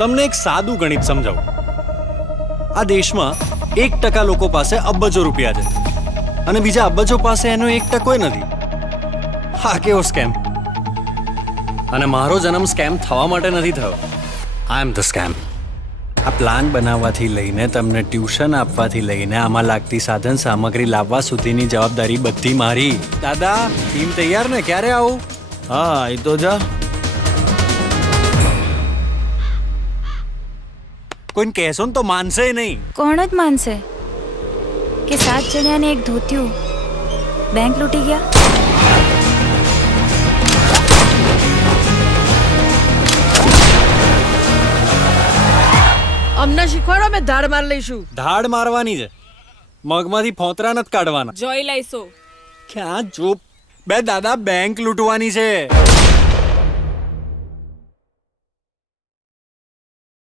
તમને એક સાદું ગણિત સમજાવું. આ દેશમાં 1% લોકો પાસે અબજો રૂપિયા છે અને બીજા અબજો પાસે એનો 1% નથી. હા, કેવો સ્કેમ. અને મારો જન્મ સ્કેમ થવા માટે નથી થયો. આઈ એમ ધ સ્કેમ. આ પ્લાન બનાવવાથી લઈને તમને ટ્યુશન આપવાથી લઈને આમાં લાગતી સાધન સામગ્રી લાવવા સુધીની જવાબદારી બધી મારી. દાદા, ટીમ તૈયાર ને? ક્યારે આવું? હા, એ તો જા. કોઈને કહેશો ને તો માનશે નહીં. કોણ જ માનશે કે 7 જણ્યાને એક ધોત્યું બેંક લૂંટી ગયા? અમને શીખવાડો, અમે ધાડ માર લઈશું. ધાડ મારવાની છે, મગમાંથી ફોતરા નથી કાઢવાના. જોઈ લઈશું. ક્યાં જો બે દાદા બેંક લૂંટવાની છે.